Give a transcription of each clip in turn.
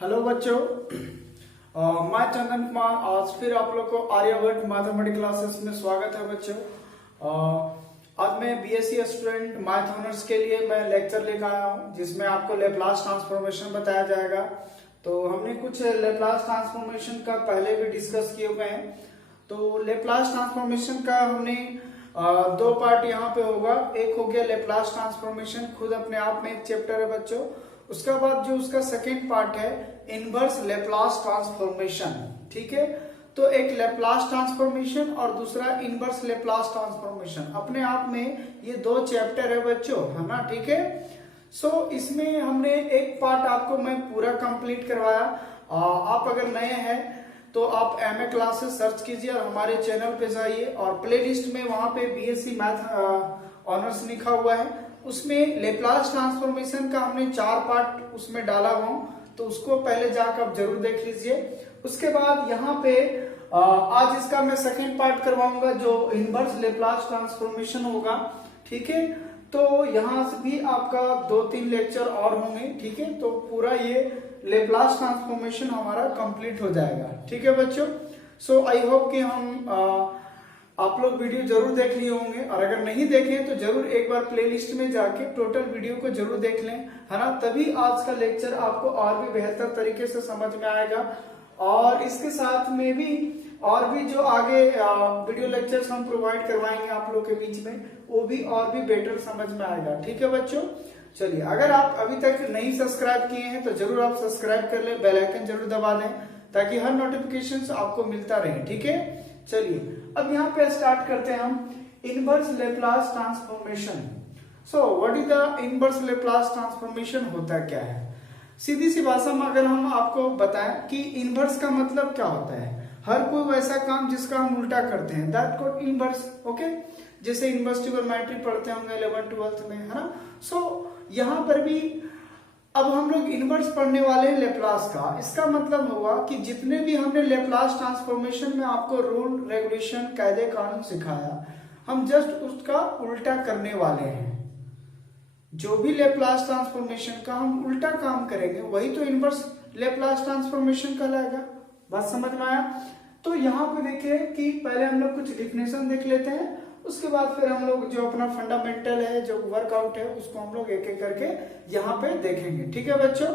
Hello बच्चों, मैं चंदन कुमार आज फिर आप लोग को आर्यभट्ट मैथमेटिक्स क्लासेस में स्वागत है बच्चों। आज मैं बीएससी स्टूडेंट मैथ ऑनर्स के लिए मैं लेक्चर लेकर आया हूँ जिसमें आपको लेप्लास ट्रांसफॉर्मेशन बताया जाएगा। तो हमने कुछ लेप्लास ट्रांसफॉर्मेशन का पहले भी डिस्कस किए हुए हैं। तो लेप्लास ट्रांसफॉर्मेशन का हमने दो पार्ट यहाँ पे होगा। एक हो गया लेप्लास ट्रांसफॉर्मेशन, खुद अपने आप में एक चैप्टर है बच्चों। उसका बाद जो उसका सेकेंड पार्ट है इनवर्स लेप्लास ट्रांसफॉर्मेशन। ठीक है, तो एक लेप्लास ट्रांसफॉर्मेशन और दूसरा इनवर्स लेप्लास ट्रांसफॉर्मेशन, अपने आप में ये दो चैप्टर है बच्चों, है ना। ठीक है, सो इसमें हमने एक पार्ट आपको मैं पूरा कंप्लीट करवाया। आप अगर नए हैं तो आप एमए क्लासेस सर्च कीजिए और हमारे चैनल पे जाइए और प्लेलिस्ट में वहां पे बीएससी मैथ ऑनर्स लिखा हुआ है, उसमें लेप्लास ट्रांसफॉर्मेशन का हमने 4 पार्ट उसमें डाला हुआ, तो उसको पहले जाकर आप जरूर देख लीजिए। उसके बाद यहाँ पे आज इसका मैं सेकेंड पार्ट करवाऊंगा जो इनवर्स लेप्लास ट्रांसफॉर्मेशन होगा। ठीक है, तो यहाँ से भी आपका 2-3 लेक्चर और होंगे। ठीक है, तो पूरा ये लेप्लास ट्रांसफॉर्मेशन हमारा कंप्लीट हो जाएगा। ठीक है बच्चों, सो आई होप कि हम आप लोग वीडियो जरूर देख लिए होंगे, और अगर नहीं देखे तो जरूर एक बार प्लेलिस्ट में जाके टोटल वीडियो को जरूर देख लें, है ना। तभी आज का लेक्चर आपको और भी बेहतर तरीके से समझ में आएगा, और इसके साथ में भी और भी जो आगे वीडियो लेक्चर्स हम प्रोवाइड करवाएंगे आप लोग के बीच में, वो भी और भी बेटर समझ में आएगा। ठीक है बच्चों, चलिए, अगर आप अभी तक नहीं सब्सक्राइब किए हैं तो जरूर आप सब्सक्राइब कर ले, बेल आइकन जरूर दबा दें ताकि हर नोटिफिकेशन आपको मिलता रहे। ठीक है, चलिए अब यहाँ पे स्टार्ट करते हैं हम inverse Laplace transformation. So what is the inverse Laplace transformation, होता क्या है? सीधी सी भाषा में अगर हम आपको बताएं कि इनवर्स का मतलब क्या होता है, हर कोई वैसा काम जिसका हम उल्टा करते हैं, दैट कॉल्ड इनवर्स। ओके, जैसे इनवर्स ट्रिग्नोमेट्री पढ़ते होंगे 11th-12th में, है ना। सो यहाँ पर भी अब हम लोग इनवर्स पढ़ने वाले हैं लेप्लास का। इसका मतलब होगा कि जितने भी हमने लेप्लास ट्रांसफॉर्मेशन में आपको रूल रेगुलेशन कायदे कानून सिखाया, हम जस्ट उसका उल्टा करने वाले हैं। जो भी लेप्लास ट्रांसफॉर्मेशन का हम उल्टा काम करेंगे वही तो इनवर्स लेप्लास ट्रांसफॉर्मेशन कहलाएगा। बात समझ में आया? तो यहाँ पे देखिए कि पहले हम लोग कुछ डिफिनेशन देख लेते हैं, उसके बाद फिर हम लोग जो अपना फंडामेंटल है, जो वर्कआउट है, उसको हम लोग एक एक करके यहाँ पे देखेंगे। ठीक है बच्चों,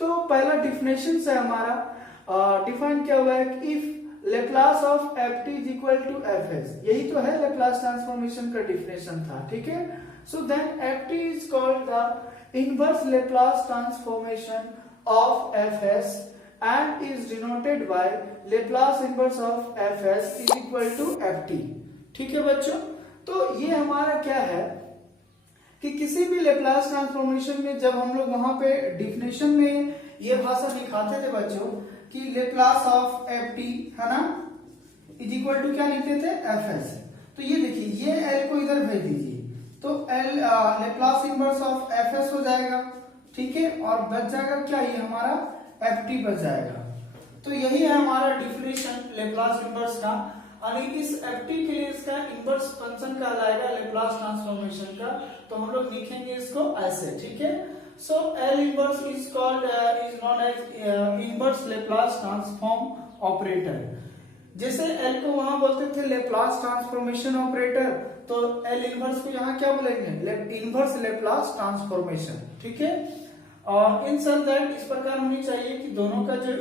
तो पहला डिफिनेशन है हमारा, डिफाइन क्या हुआ है कि if Laplace of F T is equal to F S, यही तो है लेप्लास ट्रांसफॉर्मेशन का डिफिनेशन था। ठीक है, so then F T is called the inverse Laplace transformation of F S and is denoted by Laplace inverse of fs is equal to ft। ठीक है बच्चों, तो ये हमारा क्या है कि किसी भी लेप्लास ट्रांसफॉर्मेशन में जब हम लोग वहां पे डिफिनेशन में ये भाषा दिखाते थे बच्चों कि लेप्लास ऑफ ft, है ना, इज इक्वल टू क्या लिखते थे, fs। तो ये देखिए, ये l को इधर भेज दीजिए तो l Laplace inverse of fs हो जाएगा। ठीक है, और बच जाएगा क्या, ये हमारा ft बच जाएगा। तो यही है हमारा डिफिनेशन लेप्लास इनवर्स का, और इस ft के लिए इसका इनवर्स फंक्शन कहलाएगा लेप्लास ट्रांसफॉर्मेशन का। तो हम लोग लिखेंगे इसको ऐसे। ठीक है, so L inverse is called is known as inverse Laplace transform operator. जैसे L को वहां बोलते थे लेप्लास ट्रांसफॉर्मेशन ऑपरेटर, तो L इनवर्स को यहाँ क्या बोलेंगे, इनवर्स लेप्लास ट्रांसफॉर्मेशन। ठीक है, और इन सब दैट इस प्रकार होनी चाहिए कि दोनों का जो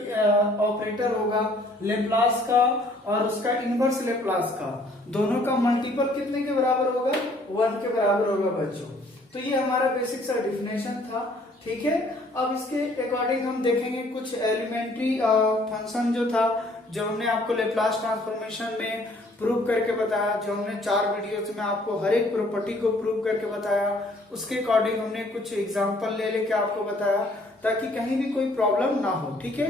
ऑपरेटर होगा लेप्लास का और उसका इनवर्स लेप्लास का, दोनों का मल्टीपल कितने के बराबर होगा, 1 के बराबर होगा बच्चों। तो ये हमारा बेसिक सा डिफिनेशन था। ठीक है, अब इसके अकॉर्डिंग हम देखेंगे कुछ एलिमेंट्री फंक्शन जो था, जो हमने आपको लेप्लास ट्रांसफॉर्मेशन में प्रूव करके बताया, जो हमने 4 वीडियोस में आपको हर एक प्रॉपर्टी को प्रूव करके बताया, उसके अकॉर्डिंग हमने कुछ एग्जांपल ले लेके आपको बताया ताकि कहीं भी कोई प्रॉब्लम ना हो। ठीक है,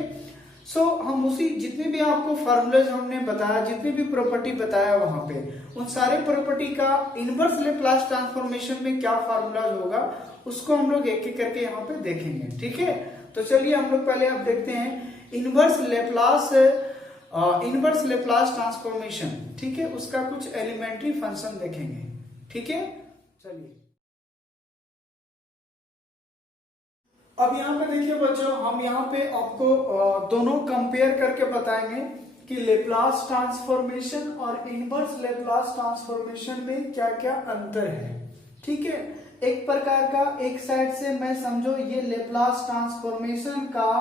सो हम उसी जितने भी आपको फार्मूलाज हमने बताया, जितनी भी प्रॉपर्टी बताया वहां पे, उन सारे प्रॉपर्टी का इनवर्स लेप्लास ट्रांसफॉर्मेशन में क्या फार्मूलाज होगा उसको हम लोग एक एक करके यहाँ पे देखेंगे। ठीक है, तो चलिए हम लोग पहले आप देखते हैं इनवर्स लेप्लास ट्रांसफॉर्मेशन। ठीक है, उसका कुछ एलिमेंट्री फंक्शन देखेंगे। ठीक है, चलिए अब यहाँ पे देखिए बच्चों, हम यहाँ पे आपको दोनों कंपेयर करके बताएंगे कि लेप्लास ट्रांसफॉर्मेशन और इनवर्स लेप्लास ट्रांसफॉर्मेशन में क्या क्या अंतर है। ठीक है, एक प्रकार का एक साइड से मैं समझो ये लेप्लास ट्रांसफॉर्मेशन का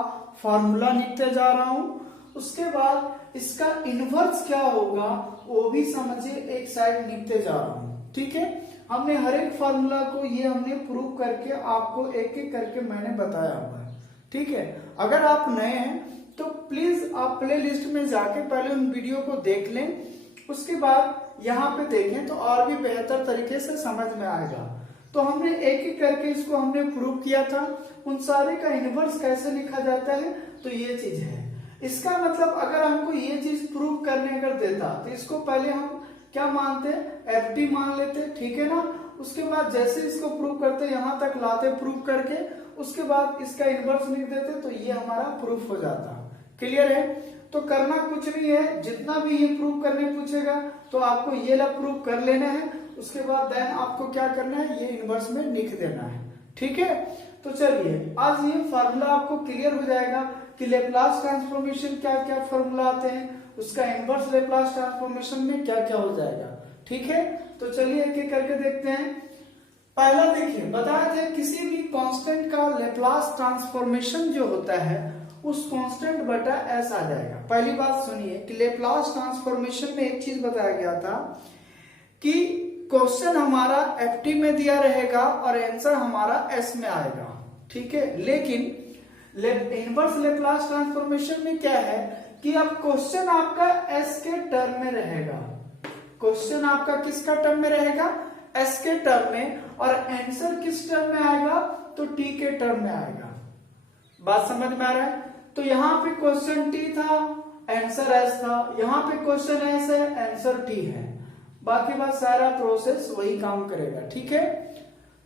फॉर्मूला लिखते जा रहा हूं, उसके बाद इसका इनवर्स क्या होगा वो भी समझिए एक साइड लिखते जा रहा हूं। ठीक है, हमने हर एक फॉर्मूला को ये हमने प्रूव करके आपको एक एक करके मैंने बताया हुआ है। ठीक है, अगर आप नए हैं तो प्लीज आप प्ले लिस्ट में जाके पहले उन वीडियो को देख लें, उसके बाद यहाँ पे देखें तो और भी बेहतर तरीके से समझ में आएगा। तो हमने एक एक करके इसको हमने प्रूव किया था, उन सारे का इनवर्स कैसे लिखा जाता है, तो ये चीज है। इसका मतलब अगर हमको ये चीज प्रूव करने अगर देता तो इसको पहले हम क्या मानते, एफटी मान लेते। ठीक है ना, उसके बाद जैसे इसको प्रूव करते यहां तक लाते प्रूव करके, उसके बाद इसका इनवर्स लिख देते तो ये हमारा प्रूफ हो जाता। क्लियर है? तो करना कुछ नहीं है, जितना भी ये प्रूव करने पूछेगा तो आपको ये ला प्रूव कर लेना है, उसके बाद देन आपको क्या करना है, ये इनवर्स में लिख देना है। ठीक है, तो चलिए आज ये फार्मूला आपको क्लियर हो जाएगा कि लेप्लास ट्रांसफॉर्मेशन क्या क्या फार्मूला आते हैं, उसका इनवर्स लेप्लास ट्रांसफॉर्मेशन में क्या क्या हो जाएगा। ठीक है, तो चलिए एक एक करके देखते हैं। पहला देखिए, बताया था किसी भी कांस्टेंट का लेप्लास ट्रांसफॉर्मेशन जो होता है उस कांस्टेंट बटा एस आ जाएगा। पहली बात सुनिए कि लेप्लास ट्रांसफॉर्मेशन में एक चीज बताया गया था कि क्वेश्चन हमारा एफटी में दिया रहेगा और आंसर हमारा एस में आएगा। ठीक है, लेकिन इनवर्स लेप्लास ट्रांसफॉर्मेशन में क्या है कि अब क्वेश्चन आपका एस के टर्म में रहेगा। क्वेश्चन आपका किसका टर्म में रहेगा, एस के टर्म में, और आंसर किस टर्म में आएगा, तो टी के टर्म में आएगा। बात समझ में आ रहा है? तो यहाँ पे क्वेश्चन टी था, आंसर एस था, यहाँ पे क्वेश्चन एस है, आंसर टी है। बाकी बात सारा प्रोसेस वही काम करेगा। ठीक है,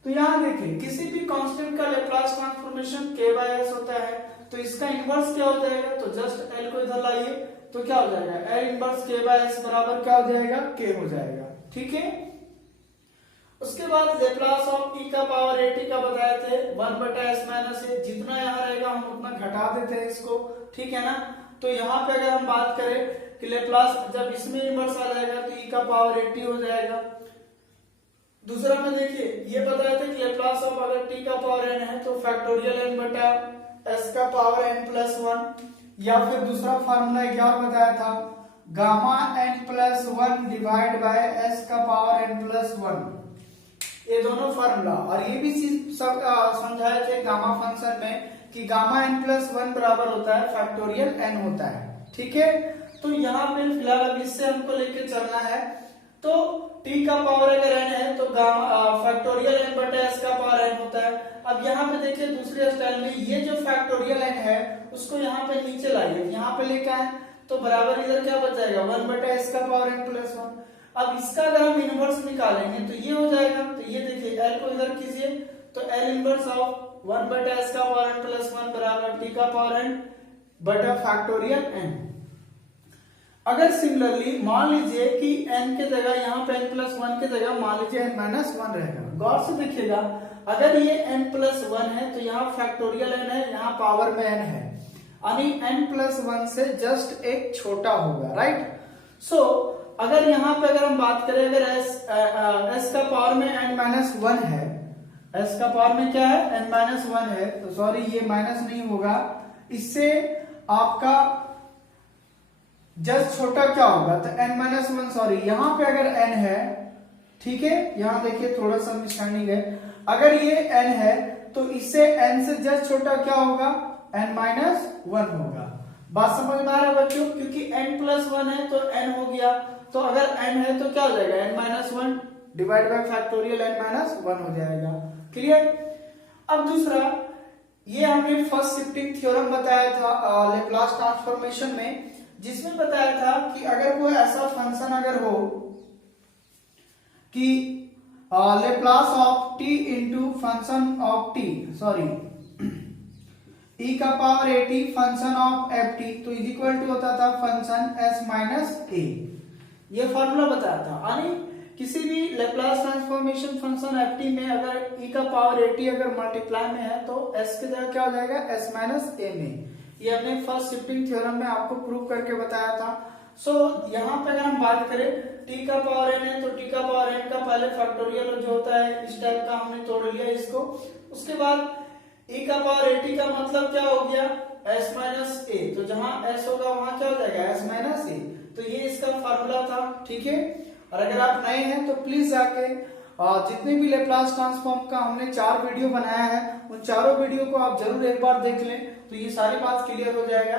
तो यहाँ देखिए किसी भी कांस्टेंट का Laplace transformation k by s होता है, तो इसका इनवर्स क्या हो जाएगा, तो जस्ट l को इधर लाइए तो क्या हो जाएगा, l inverse k by s बराबर क्या हो जाएगा, k हो जाएगा। ठीक है, उसके बाद लेप्लास ऑफ e का पावर at का बताए थे 1 बटा s माइनस a, जितना यहाँ रहेगा हम उतना घटा देते हैं इसको। ठीक है ना, तो यहाँ पे अगर हम बात करें कि लेप्लास जब इसमें इनवर्स आ जाएगा तो e का पावर 80 हो जाएगा। दूसरा में देखिए ये बताया था कि लेप्लास ऑफ अगर t का पावर n है तो फैक्टोरियल n बटा s का पावर n प्लस 1, या फिर दूसरा फार्मूला क्या बताया था, gamma n plus 1 divide by s का पावर n प्लस 1। ये दोनों फार्मूला और ये भी चीज सब समझाए थे गामा फंक्शन में कि गामा n प्लस 1 बराबर होता है फैक्टोरियल n होता है। ठीक है, तो यहाँ पे फिलहाल अब इससे हमको लेके चलना है। तो t का पावर अगर n है तो फैक्टोरियल n बटा s का पावर n होता है। अब यहाँ पे देखिए दूसरे स्टाइल में ये जो फैक्टोरियल n है उसको यहाँ पे नीचे लाइए, यहाँ पे लेके आए तो बराबर इधर क्या बच जाएगा, 1 बटा s का पावर n प्लस 1। अब इसका अगर हम इनवर्स निकालेंगे तो ये हो जाएगा, तो ये देखिए l को इधर कीजिए तो l इनवर्स ऑफ 1 बटा s का पावर n प्लस 1 बराबर t का पावर n बटा फैक्टोरियल n। अगर सिमिलरली मान लीजिए कि n के जगह यहाँ पे n प्लस 1 के जगह मान लीजिए n माइनस 1 रहेगा। गौर से देखिएगा, अगर ये n प्लस 1 है तो यहाँ फैक्टोरियल n है, यहाँ पावर में n है, यानी n प्लस 1 से जस्ट एक छोटा होगा। राइट, सो अगर यहाँ पे अगर हम बात करें, अगर s का पावर में n माइनस 1 है, s का पावर में क्या है, n माइनस 1 है, तो सॉरी ये माइनस नहीं होगा, इससे आपका जस्ट छोटा क्या होगा, तो n माइनस 1, सॉरी यहाँ पे अगर n है, ठीक है, यहाँ देखिए थोड़ा सा मिसअंडरस्टैंडिंग है, अगर ये n है तो इससे n से जस्ट छोटा क्या होगा, n माइनस 1 होगा। बात समझ में आ रहा है बच्चों, क्योंकि n प्लस 1 है तो n हो गया, तो अगर n है तो क्या हो जाएगा, n minus 1 divide by factorial n minus 1 हो जाएगा। क्लियर? अब दूसरा, ये हमने फर्स्ट शिफ्टिंग थ्योरम बताया था लेप्लास ट्रांसफॉर्मेशन में, जिसमें बताया था कि अगर कोई ऐसा फंक्शन अगर हो कि Laplace of t into function of t, sorry e का power at function of ft, तो इज इक्वल टू होता था फंक्शन s माइनस a। ये फॉर्मूला बताया था, यानी किसी भी Laplace transformation function F T में अगर e का पावर at अगर मल्टीप्लाई में है तो s की जगह क्या हो जाएगा s माइनस a में। ये हमने फर्स्ट शिफ्टिंग थ्योरम में आपको प्रूव करके बताया था। सो यहाँ पे अगर हम बात करें t का पावर n है तो t का पावर n का पहले फैक्टोरियल जो होता है इस टाइप का हमने तोड़ लिया इसको। उसके बाद e का पावर at का मतलब क्या हो गया s माइनस a, तो जहां s होगा वहां क्या हो जाएगा s माइनस a। तो ये इसका फार्मूला था, ठीक है। और अगर आप नए हैं तो प्लीज जाके जितने भी लेप्लास ट्रांसफॉर्म का हमने 4 वीडियो बनाया है उन चारों वीडियो को आप जरूर एक बार देख लें तो ये सारी बात क्लियर हो जाएगा।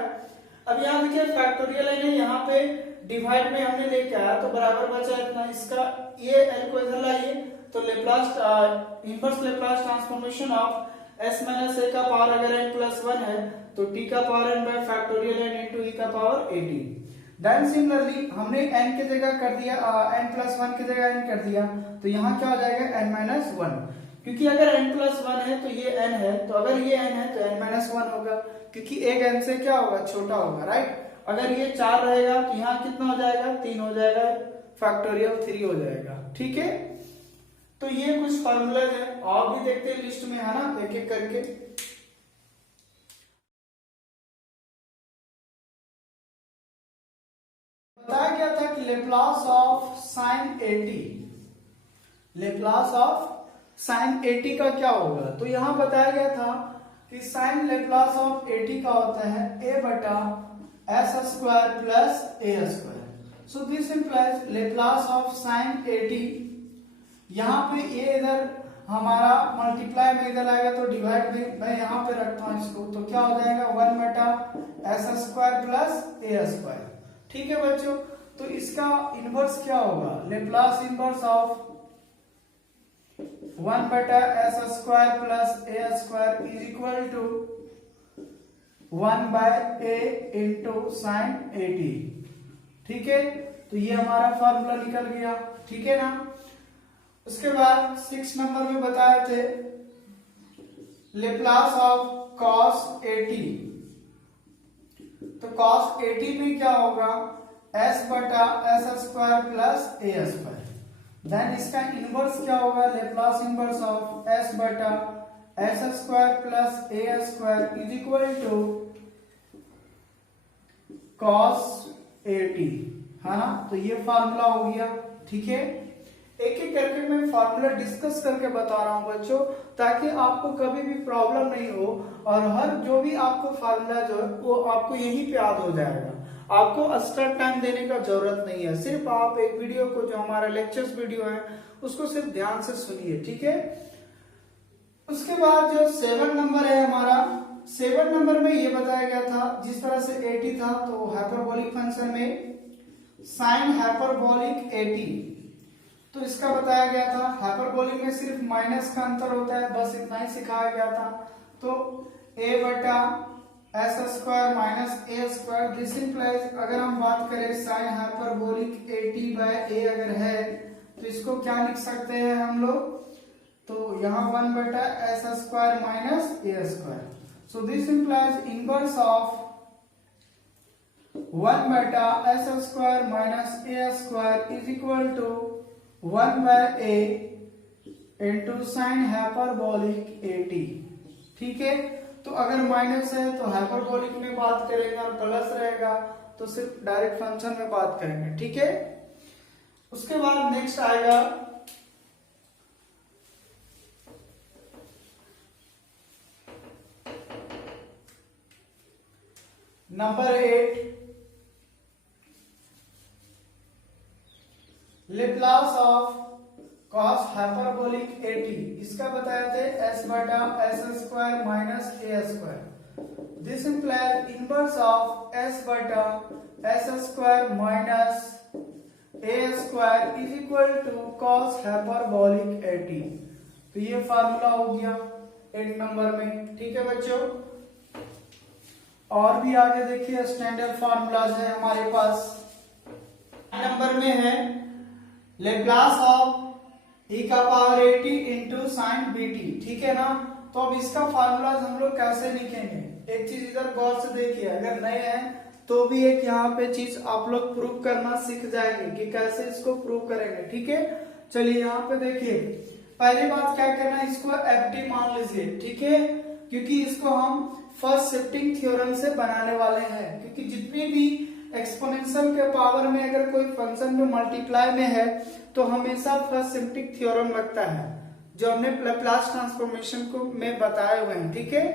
अब यहाँ देखिए फैक्टोरियल है यहाँ पे डिवाइड में हमने लेके आया तो बराबर बचा इतना, इसका ये एल को इधर लाइए तो Laplace inverse Laplace transformation of s minus a का पावर अगर n प्लस 1 है तो t का power n bye factorial n into e का पावर at। देन सिमिलरली हमने n की जगह कर दिया n प्लस 1 की जगह n कर दिया तो यहाँ क्या हो जाएगा n माइनस 1, क्योंकि अगर n प्लस 1 है तो ये n है, तो अगर ये n है तो n माइनस 1 होगा क्योंकि एक n से क्या होगा छोटा होगा, राइट। अगर ये 4 रहेगा तो यहाँ कितना हो जाएगा 3 हो जाएगा, फैक्टोरियल 3 हो जाएगा, ठीक है। तो ये कुछ फॉर्मूलाज है और भी देखते हैं लिस्ट में, है ना, एक एक करके। बताया गया था कि Laplace of sine 80, Laplace of sine 80 का क्या होगा, तो यहां बताया गया था कि साइन लेप्लास ऑफ 80 का होता है a बटा s square plus a square. So this implies Laplace of sine 80, यहाँ पे a इधर हमारा मल्टीप्लाई में इधर आएगा तो डिवाइड में मैं यहाँ पे रखता हूँ इसको, तो क्या हो जाएगा 1 बटा s square plus a square, ठीक है बच्चों। तो इसका इनवर्स क्या होगा, लेप्लास इनवर्स ऑफ 1 बटा s square plus a square is equal to 1 by a into sine 80, ठीक है। तो ये हमारा फॉर्मूला निकल गया, ठीक है ना। उसके बाद 6 नंबर में बताए थे लेप्लास ऑफ cos 80, तो cos 80 में क्या होगा s बटा s square plus a square. Then इसका इनवर्स क्या होगा, लेप्लास इनवर्स ऑफ s बटा s square plus a square is equal to cos 80, है ना। तो ये फार्मूला हो गया, ठीक है। एक एक करके मैं फार्मूला डिस्कस करके बता रहा हूं बच्चों, ताकि आपको कभी भी प्रॉब्लम नहीं हो और हर जो भी आपको फार्मूला जो है वो आपको यहीं पे याद हो जाएगा। आपको एक्स्ट्रा टाइम देने का जरूरत नहीं है, सिर्फ आप एक वीडियो को जो हमारा लेक्चर्स वीडियो है उसको सिर्फ ध्यान से सुनिए, ठीक है। उसके बाद जो 7 नंबर है हमारा, 7 नंबर में ये बताया गया था जिस तरह से 80 था तो हाइपरबोलिक फंक्शन में साइन हाइपरबोलिक 80, तो इसका बताया गया था। हाइपरबोलिक में सिर्फ माइनस का अंतर होता है, बस इतना ही सिखाया गया था। तो a बटा s square minus a square, this implies अगर हम बात करें साइन हाइपरबोलिक 80 बाय a अगर है तो इसको क्या लिख सकते हैं हम लोग, तो यहाँ 1 बटा s square minus a square. So this implies inverse of 1 बटा s square minus a square is equal to 1 by a into sine hyperbolic 80, ठीक है। तो अगर माइनस है तो हाइपरबोलिक में बात करेंगे और प्लस रहेगा तो सिर्फ डायरेक्ट फंक्शन में बात करेंगे, ठीक है। उसके बाद नेक्स्ट आएगा number 8, Laplace of cos hyperbolic 80, इसका बताए थे s बटा s square minus a square. This implies inverse of s बटा s square minus a square is equal to cos hyperbolic 80। तो ये फार्मूला हो गया 8 नंबर में, ठीक है बच्चों। और भी आगे देखिए स्टैंडर्ड फार्मूलाज है हमारे पास। नंबर में है लेप्लास ऑफ e का पावर 80 इंटू साइन bt, ठीक है ना। तो अब इसका फार्मूला हम लोग कैसे लिखेंगे, एक चीज इधर गौर से देखिए, अगर नए हैं तो भी एक यहाँ पे चीज आप लोग प्रूव करना सीख जाएंगे कि कैसे इसको प्रूव करेंगे। ठीक है, चलिए यहाँ पे देखिए, पहली बात क्या करना है, इसको एफडी मान लीजिए। ठीक है, क्योंकि इसको हम फर्स्ट शिफ्टिंग थ्योरम से बनाने वाले हैं, क्योंकि जितनी भी एक्सपोनेंशियल के पावर में अगर कोई फंक्शन में मल्टीप्लाई में है तो हमेशा फर्स्ट शिफ्टिंग थ्योरम लगता है, जो हमने लैप्लास ट्रांसफॉर्मेशन को में बताए हुए हैं। ठीक है,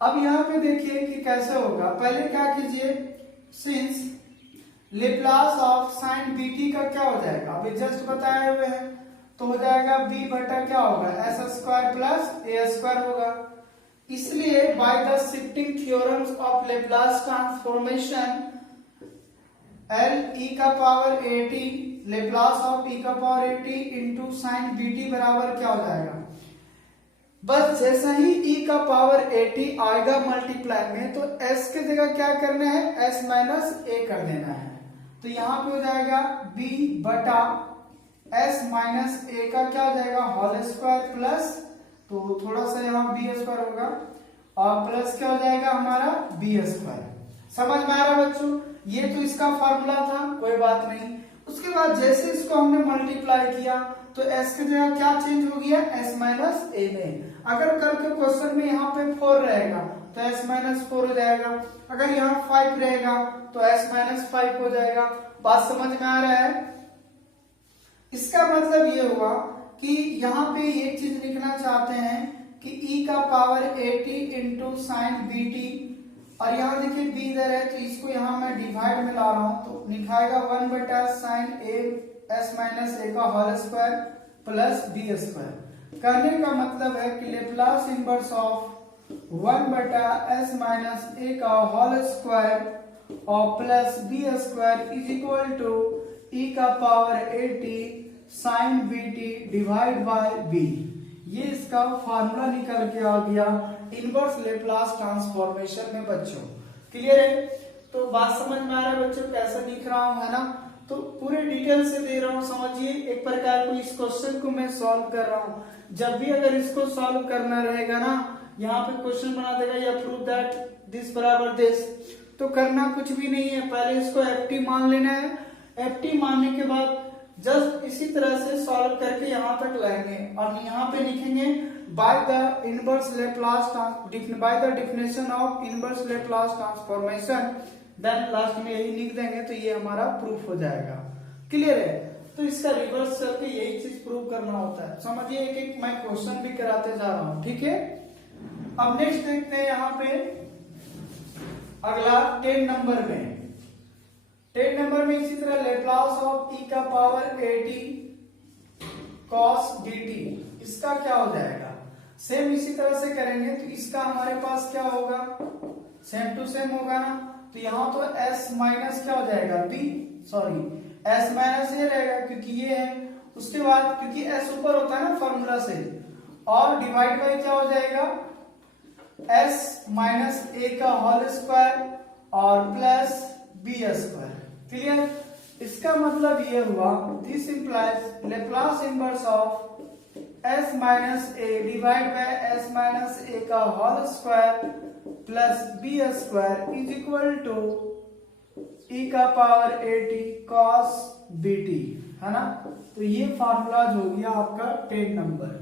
अब यहाँ पे देखिए कि कैसे होगा। पहले क्या कीजिए, since Laplace of sine BT का क्या हो जाएगा, अभी जस्ट बताए हुए हैं, तो हो जाएगा बी बटा क्या होगा, S square plus A square होगा। इसलिए by the shifting theorems of Laplace transformation L E का power A T Laplace of E का power A T into sine B T बराबर क्या हो जाएगा, बस जैसा ही e का पावर 80 आएगा मल्टीप्लाई में, तो s के जगह क्या करना है, s माइनस a कर देना है। तो यहाँ पे हो जाएगा b बटा s माइनस a का क्या हो जाएगा, होल स्क्वायर प्लस, तो थोड़ा सा यहाँ b स्क्वायर होगा और प्लस क्या हो जाएगा हमारा b स्क्वायर। समझ में आ रहा बच्चों, ये तो इसका फॉर्मूला था, कोई बात नहीं। उसके बाद जैसे इसको हमने मल्टीप्लाई किया तो s की जगह क्या चेंज हो गया, s माइनस a में। अगर कल के क्वेश्चन में यहाँ पे 4 रहेगा तो s माइनस 4 हो जाएगा, अगर यहाँ 5 रहेगा तो s माइनस 5 हो जाएगा। बात समझ में आ रहा है। इसका मतलब ये हुआ कि यहाँ पे एक चीज लिखना चाहते हैं कि e का power 80 into sine B T, और यहाँ देखिए b इधर है तो इसको यहाँ मैं डिवाइड में ला रहा हूँ, तो लिखाएगा 1 बटा sine A S minus A का whole square plus B square. करने का मतलब है कि लेप्लास इनवर्स ऑफ 1 बटा एस माइनस ए का होल स्क्वायर और plus B square is equal to E का power 80 sine B T divide by B. ये इसका फार्मूला निकल के आ गया इनवर्स लेप्लास ट्रांसफॉर्मेशन में। बच्चों क्लियर है, तो बात समझ में आ रहा है बच्चों, कैसे लिख रहा हूं, है ना। तो पूरे डिटेल से दे रहा हूं, समझिए। एक प्रकार को इस क्वेश्चन को मैं सॉल्व कर रहा हूं। जब भी अगर इसको सॉल्व करना रहेगा ना, यहाँ पे क्वेश्चन बना देगा या प्रूव दैट दिस बराबर दिस, तो करना कुछ भी नहीं है, पहले इसको एफटी मान लेना है। एफटी मानने के बाद जस्ट इसी तरह से सॉल्व करके यहाँ तक लाएंगे और यहाँ पे लिखेंगे by the inverse Laplace by the definition of inverse Laplace transformation, then last में यही लिख देंगे, तो ये हमारा प्रूफ हो जाएगा। क्लियर है, तो इसका रिवर्स करके यही चीज प्रूव करना होता है। समझिए, एक एक मैं क्वेश्चन भी कराते जा रहा हूं। ठीक है, अब नेक्स्ट देखते हैं यहाँ पे अगला 10 नंबर में। 10 नंबर में इसी तरह लेप्लास ऑफ ई का पावर 80 कॉस dt, इसका क्या हो जाएगा, सेम इसी तरह से करेंगे। तो इसका हमारे पास क्या होगा, सेम टू सेम होगा ना, तो यहाँ तो s माइनस क्या हो जाएगा b, सॉरी s माइनस ए रहेगा क्योंकि ये है। उसके बाद क्योंकि s ऊपर होता है ना फॉर्मूला से, और डिवाइड बाय क्या हो जाएगा, s माइनस ए का होल स्क्वायर और प्लस बी स्क्वायर। क्लियर, इसका मतलब ये हुआ this implies Laplace inverse of s minus A divide by s minus A का whole square plus B square is equal to E का power 80 cos bt, है ना। तो ये फार्मूलाज हो गया आपका 10 नंबर।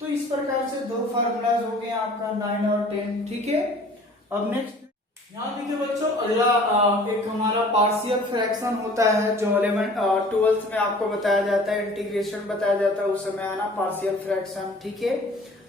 तो इस प्रकार से दो फार्मूलाज हो गए आपका 9 और 10। ठीक है, अब नेक्स्ट यहाँ देखिए बच्चों, अगला एक हमारा पार्शियल फ्रैक्शन होता है जो 12th में आपको बताया जाता है, इंटीग्रेशन बताया जाता है, उस समय आना पार्शियल फ्रैक्शन। ठीक है,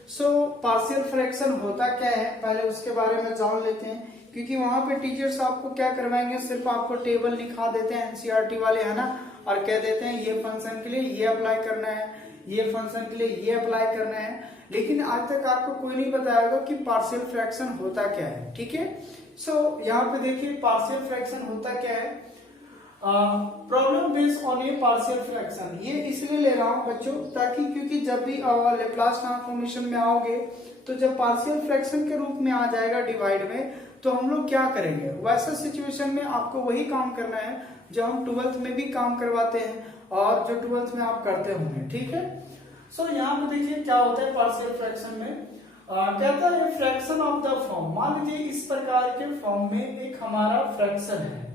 सो पार्शियल फ्रैक्शन होता क्या है, पहले उसके बारे में जान लेते हैं, क्योंकि वहां पे टीचर्स आपको क्या करवाएंगे, सिर्फ आपको टेबल लिखा देते हैं एनसीईआरटी वाले, है ना, और कह देते हैं ये फंक्शन के लिए ये अप्लाई करना है, ये फंक्शन के लिए ये अप्लाई करना है, लेकिन आज तक आपको कोई नहीं बताएगा कि पार्शियल फ्रैक्शन होता क्या है। ठीक है, सो यहाँ पे देखिए पार्शियल फ्रैक्शन होता क्या है, problem based on A partial fraction. ये इसलिए ले रहा हूं बच्चों ताकि, क्योंकि जब भी लेप्लास ट्रांसफॉर्मेशन में आओगे तो जब पार्शियल फ्रैक्शन के रूप में आ जाएगा डिवाइड में, तो हम लोग क्या करेंगे, वैसा सिचुएशन में आपको वही काम करना है जो हम 12th में भी काम करवाते हैं और जो 12th में आप करते होंगे। ठीक है, सो यहाँ पे देखिए क्या होता है पार्शियल फ्रैक्शन में, कहता है फ्रैक्शन ऑफ द फॉर्म। मान लीजिए इस प्रकार के फॉर्म में एक हमारा फ्रैक्शन है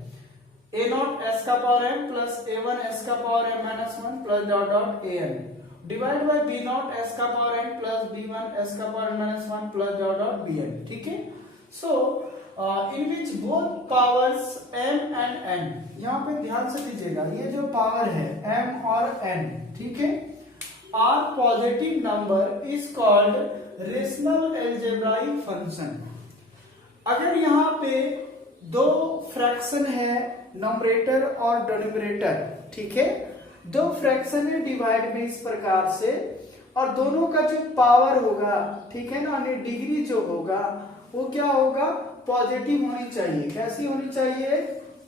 ए नॉट एस का power M plus A one S का power M minus one plus dot dot A N divide by B naught S का power N plus B one S का power minus one plus dot dot B N. ठीक है, so in which both powers m and n, यहाँ पे ध्यान से दीजिएगा, ये जो पावर है m और n, ठीक है, are positive number is called rational algebraic function. अगर यहाँ पे दो फ्रैक्शन है नॉमरेटर और डिनोमिनेटर, ठीक है, दो फ्रैक्शन है डिवाइड में इस प्रकार से, और दोनों का जो पावर होगा, ठीक है ना, डिग्री जो होगा वो क्या होगा, पॉजिटिव होनी चाहिए। कैसी होनी चाहिए,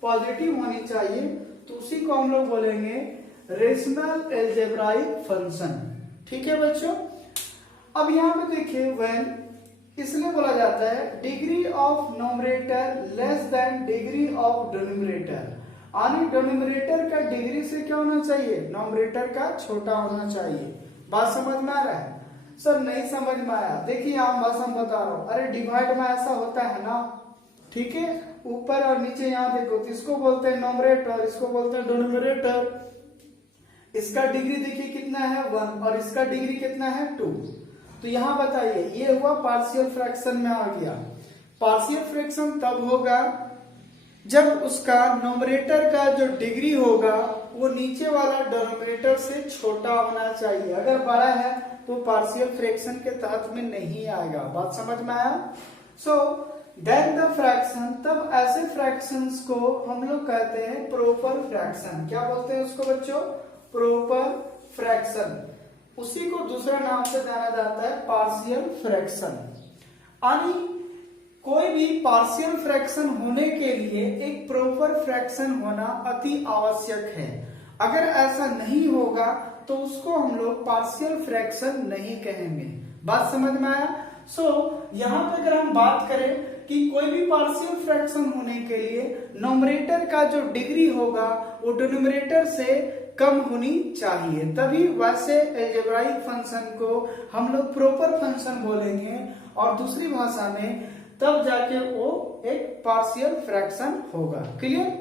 पॉजिटिव होनी चाहिए। तो उसी को हम लोग बोलेंगे रेशनल अलजेब्राइक फंक्शन। ठीक है बच्चों, अब यहाँ पे देखिए व्हेन, इसलिए बोला जाता है degree of numerator less than degree of denominator, यानी डिनोमिनेटर का डिग्री से क्या होना चाहिए, नॉमरेटर का छोटा होना चाहिए। बात समझ में आ रहा है? सर नहीं समझ में आया, देखिए आप बस हम बता रहा हूं, अरे डिवाइड में ऐसा होता है ना, ठीक है, ऊपर और नीचे यहाँ देखो, तो इसको बोलते हैं नॉमरेटर, इसको बोलते हैं डिनोमिनेटर। इसका डिग्री देखिए कितना है 1 और इसका डिग्री कितना है 2। तो यहाँ बताइए ये हुआ पार्शियल फ्रैक्शन में आ गया। पार्शियल फ्रैक्शन तब होगा जब उसका नॉमरेटर का जो डिग्री होगा वो नीचे वाला डिनोमिनेटर से छोटा होना चाहिए। अगर बड़ा है तो पार्शियल फ्रैक्शन के तहत में नहीं आएगा। बात समझ में आया? सो देन द फ्रैक्शन, तब ऐसे फ्रैक्शंस को हम लोग कहते हैं प्रॉपर फ्रैक्शन। क्या बोलते हैं उसको बच्चों? Proper fraction. उसी को दूसरा नाम से जाना जाता है पार्शियल फ्रैक्शन। यानी कोई भी पार्शियल फ्रैक्शन होने के लिए एक प्रॉपर फ्रैक्शन होना अति आवश्यक है। अगर ऐसा नहीं होगा तो उसको हम लोग पार्शियल फ्रैक्शन नहीं कहेंगे। बात समझ में आया? सो यहाँ पे अगर हम बात करें कि कोई भी पार्शियल फ्रैक्शन होने के लिए नॉमरेटर का जो डिग्री होगा वो डिनोमिनेटर से कम होनी चाहिए, तभी वैसे अलजेब्राइक फंक्शन को हम लोग प्रॉपर फंक्शन बोलेंगे और दूसरी भाषा में तब जाके वो एक पार्शियल फ्रैक्शन होगा। क्लियर?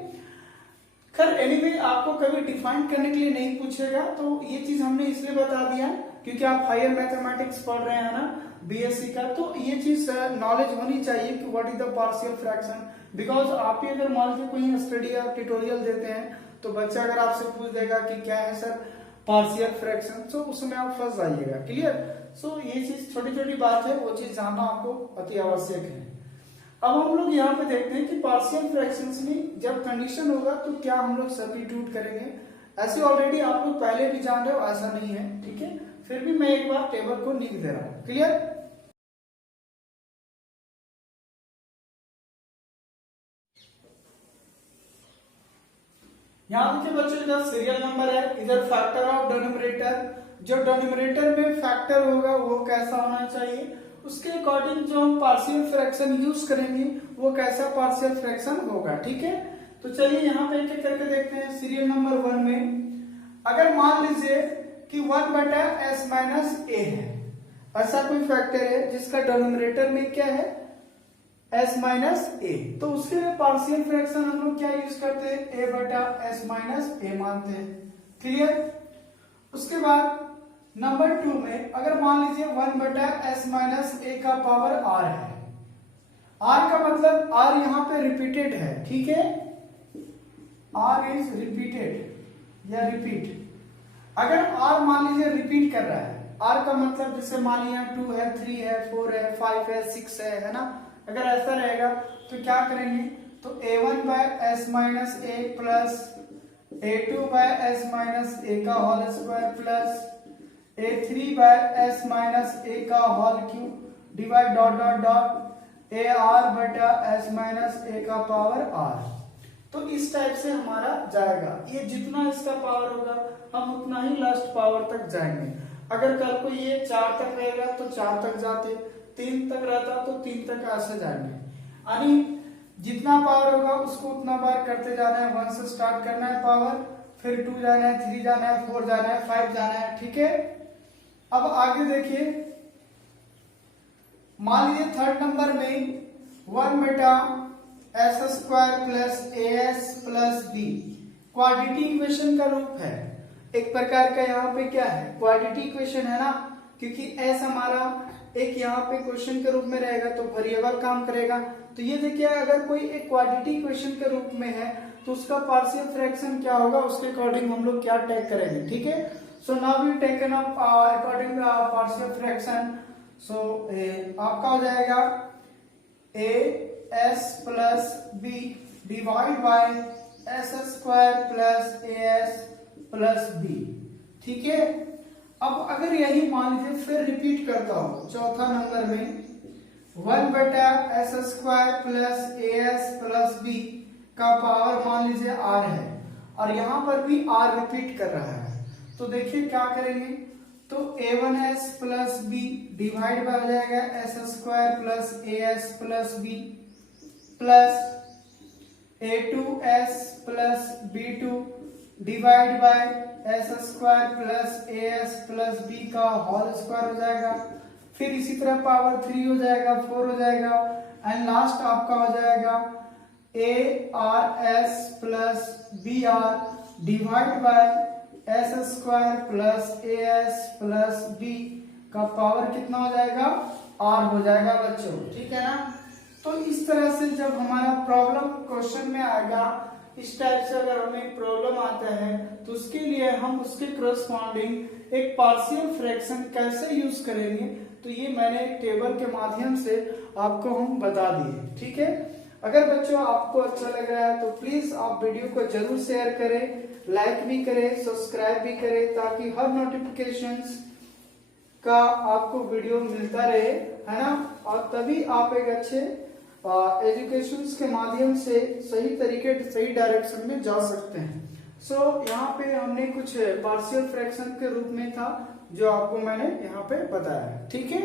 खैर एनीवे आपको कभी डिफाइन करने के लिए नहीं पूछेगा, तो ये चीज हमने इसलिए बता दिया क्योंकि आप हायर मैथमेटिक्स पढ़ रहे हैं ना बीएससी का, तो ये चीज नॉलेज होनी चाहिए कि what is the partial fraction. Because आप ही अगर मान लीजिए कोई स्टडी या ट्यूटोरियल देते हैं तो बच्चा अगर आपसे पूछ देगा कि क्या है सर पार्शियल फ्रैक्शन, तो उसमें आप फंस जाइएगा। क्लियर? सो ये चीज छोटी छोटी बात है, वो चीज जानना आपको अति आवश्यक है। अब हम लोग यहाँ पे देखते हैं कि पार्शियल फ्रैक्शंस में जब कंडीशन होगा तो क्या हम लोग सब्स्टिट्यूट करेंगे। ऐसे ऑलरेडी आप लोग पहले भी जान रहे हो, ऐसा नहीं है, ठीक है, फिर भी मैं एक बार टेबल को लिख दे रहा हूं। क्लियर? यहाँ देखिए बच्चों, इधर सीरियल नंबर है, इधर फैक्टर ऑफ डिनोमिनेटर। जो डिनोमिनेटर में फैक्टर होगा वो कैसा होना चाहिए, उसके अकॉर्डिंग जो हम पार्शियल फ्रैक्शन यूज करेंगे वो कैसा पार्शियल फ्रैक्शन होगा। ठीक है, तो चलिए यहाँ पे एक करके देखते हैं। सीरियल नंबर 1 में अगर मान लीजिए कि 1/s माइनस ए है, ऐसा कोई फैक्टर है जिसका डिनोमिनेटर में क्या है s माइनस ए, तो उसके लिए पार्शियल फ्रैक्शन हम लोग क्या यूज करते हैं, a/s माइनस ए मानते हैं। क्लियर? उसके बाद नंबर 2 में अगर मान लीजिए 1/s माइनस ए का पावर r है, r का मतलब r यहाँ पे रिपीटेड है, ठीक है, r इज रिपीटेड या रिपीट। अगर r मान लीजिए रिपीट कर रहा है, r का मतलब जैसे मान लिया 2 है, 3 है, 4 है, 5 है, 6 है ना, अगर ऐसा रहेगा तो क्या करेंगे, तो a1/s minus A plus a2/s minus A का whole square plus a3/s minus A का whole cube divide dot dot dot ar/s minus A का पावर r। तो इस टाइप से हमारा जाएगा। ये जितना इसका पावर होगा हम उतना ही लास्ट पावर तक जाएंगे। अगर कल को ये 4 तक रहेगा तो 4 तक जाते, 3 तक रहता तो 3 तक ऐसे जाएंगे। यानी जितना पावर होगा उसको उतना बार करते जाना है। 1 से स्टार्ट करना है पावर, फिर 2 जाना है, 3 जाना है, 4 जाना है, 5 जाना है। ठीक है, अब आगे देखिए मान लीजिए थर्ड नंबर में 1 बटा S square plus A S plus B quadratic equation का रूप है। एक प्रकार का यहाँ पे क्या है, क्वाड्रेटिक इक्वेशन है ना, क्योंकि एस हमारा एक यहाँ पे क्वेश्चन के रूप में रहेगा तो वेरिएबल काम करेगा। तो ये देखिए अगर कोई एक क्वाड्रेटिक इक्वेशन के रूप में है तो उसका पार्शियल फ्रैक्शन क्या होगा, उसके अकॉर्डिंग हम लोग क्या टेक करेंगे। ठीक है, so now we taken up according partial fraction. So आपका हो जाएगा A S plus B divide by S square plus A S plus B. ठीक है, अब अगर यही मान लीजिए फिर रिपीट करता हूं चौथा नंबर में 1 बटा S square plus A S plus B का पावर मान लीजिए आर है और यहां पर भी आर रिपीट कर रहा है, तो देखिए क्या करेंगे, तो a1s plus B divide by हो जाएगा S square plus A S plus B plus a2s plus b2 divide by S square plus A S plus B का होल स्क्वायर हो जाएगा। फिर इसी तरह पावर 3 हो जाएगा, 4 हो जाएगा एंड लास्ट आपका हो जाएगा A R S plus B R divide by S square plus A S plus B का पावर कितना हो जाएगा, आर हो जाएगा बच्चों। ठीक है ना, तो इस तरह से जब हमारा प्रॉब्लम क्वेश्चन में आएगा, इस टाइप से अगर हमें प्रॉब्लम आता है तो उसके लिए हम उसके करस्पॉन्डिंग एक पार्शियल फ्रैक्शन कैसे यूज करेंगे, तो ये मैंने एक टेबल के माध्यम से आपको हम बता दिए। ठीक है, अगर बच्चों आपको अच्छा लग रहा है तो प्लीज आप वीडियो को जरूर शेयर करें, लाइक भी करें, सब्सक्राइब भी करें, ताकि हर नोटिफिकेशंस का आपको वीडियो मिलता रहे, है ना, और तभी आप एक अच्छे एजुकेशन के माध्यम से सही तरीके सही डायरेक्शन में जा सकते हैं। सो यहाँ पे हमने कुछ पार्शियल फ्रैक्शन के रूप में था जो आपको मैंने यहाँ पे बताया। ठीक है,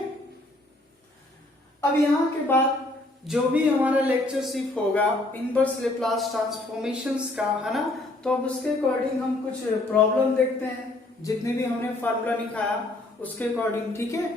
अब यहाँ के बाद जो भी हमारा लेक्चरशिप होगा इनवर्स लेप्लास ट्रांसफॉर्मेशंस का, है ना, तो अब उसके अकॉर्डिंग हम कुछ प्रॉब्लम देखते हैं, जितने भी हमने फार्मूला निकाला उसके अकॉर्डिंग। ठीक है,